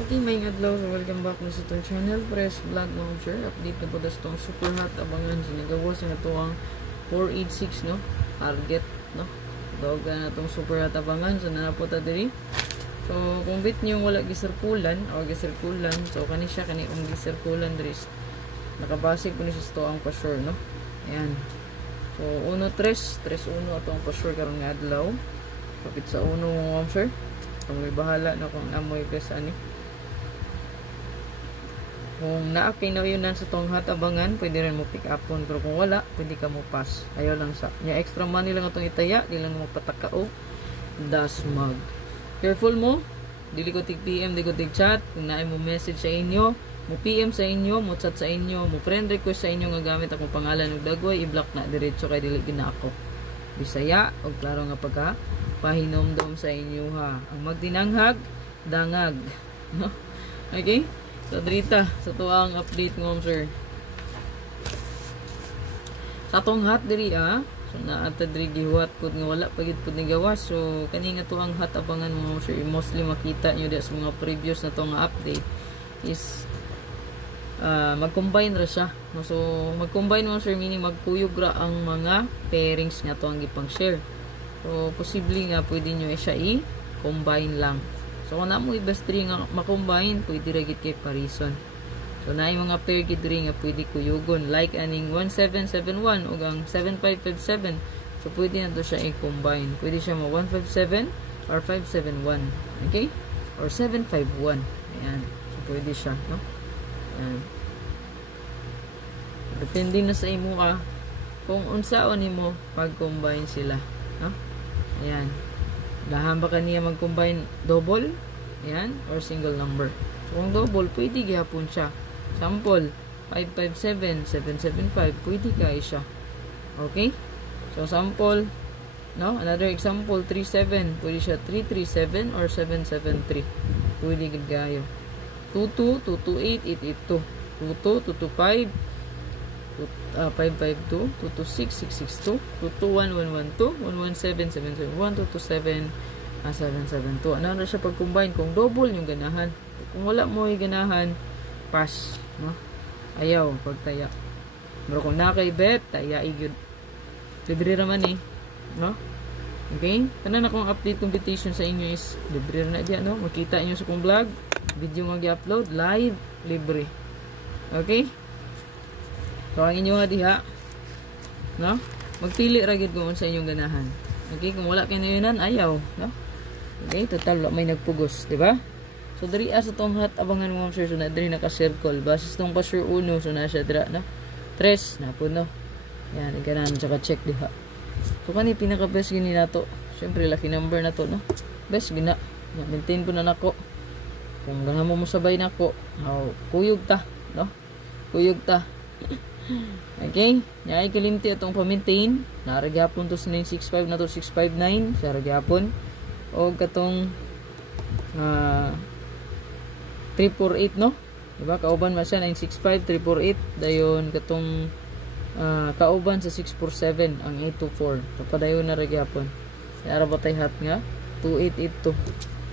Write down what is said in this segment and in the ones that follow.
Okay, may adlaw. So, welcome back na sa itong channel. Press vlog mga sir. Update na po das itong super hot abangan. Sinagawa sa ito ang 486, no? Target, no? Dawagan na itong super hot abangan. So, nanapota diri. So, kung bit nyo wala gisirkulan, o gisirkulan, so, kani siya, kani ang gisirkulan diri. Nakabase po ni siya ito ang pa-sure, no? Ayan. So, 1-3. 3-1 ito ang pa-sure karong nga adlaw. Kapit sa 1 mga sir. Kung may bahala na kung amoy best ani. Kung naakay na yun sa tong hot abangan, pwede rin mo pick upon. Pero kung wala, pwede ka mo pass. Ayaw lang sa. Nya extra money lang itong itaya. Di lang mo patakao. Das mag. Careful mo. Dili ko tig PM, dili ko tig chat. Kung naay mo message sa inyo, mo PM sa inyo, mo chat sa inyo, mo friend request sa inyo nga gamit akong pangalan ug dagway, i-block na diretso kay dili gina ako. Bisaya og klaro nga pagka pahinomdom sa inyo ha. Ang magdinanghag, dangag. No? Okay? So, drita, sa tuwang update ng sir. Sa tong hot diri so naata diri gihuwat pud nga wala pagid pud ni gawas. So kani nga tuwang hot abangan mo sir, mostly makita nyo sa mga previous na tong update is mag-combine ra siya. No? So mag-combine mo sir, meaning magkuyog ra ang mga pairings nga to ang gipang share. So posible nga pwede nyo siya i-combine lang. So, kung na mo i-best 3 nga makombine, pwede rin kay parison. So, na yung mga pair gid rin nga pwede kuyugon. Like aning 1771 o ang 7557. So, pwede na to siya i-combine. Pwede siya mo 157 or 571. Okay? Or 751. Ayan. So, pwede siya. No? Ayan. Depende na sa imo kung unsaon nimo pag-combine sila. No? Ayan. Dahan ba kaniya mag-combine double? Ayan. Or single number. So, kung double, pwede gihapon siya. Sample, 557, 775, pwede kaya siya. Okay? So, sample, no? Another example, 37, pwede siya 337 or 773. Pwede gayo. 22, 228, 882. 22, 225, 552, 226, 662, 221, 112, 117, 771, 227, 772. Ano na siya pag-combine? Kung double yung ganahan. Kung wala mo yung ganahan, pass. No? Ayaw, pagtaya. Pero kung nakay-bet, taya igod. Libre raman no? Okay? Tanan akong update competition sa inyo is libre na dyan, no? Makita nyo sa kong vlog, video mag-upload, live, libre. Okay? So, ang inyo nga diha, no? Magpili ragid kung sa inyong ganahan. Okay? Kung wala kayo na yunan, ayaw, no? Okay? Total, may nagpugos, di ba? So, dari sa tong hot abangan mo, sir, so na dari naka-circle. Basis tong pa-sure 1, so na siya dira, no? 3, na po, no? Yan, ganahan, tsaka check diha. So, kani, pinaka-best gini na to. Siyempre, lucky number na to, no? Best gina. Maintain ko na nako. Kung ganahan mo sabay nako, kuyog ta, no? Kuyog ta. Okay, nyay kalimti atong pa-maintain. Naragyapon to sa 965 na to 659 sa ragyapon. O katong 348, no? Diba? Kauban man siya 965 348 dayon katong kauban sa 647 ang 824. So padayon na ragyapon. Yara batay hat nga 2882.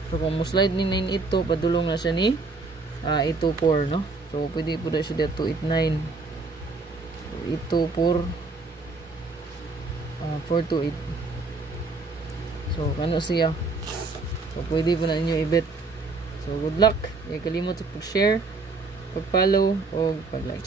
So kung mo slide ni 982 padulong na siya ni 824, no? So pwede po na siya 289 ito for 428. So kano siya. So pwede po na ninyo i-bet. So good luck. Huwag kalimot sa pag-share, pag-follow o pag-like.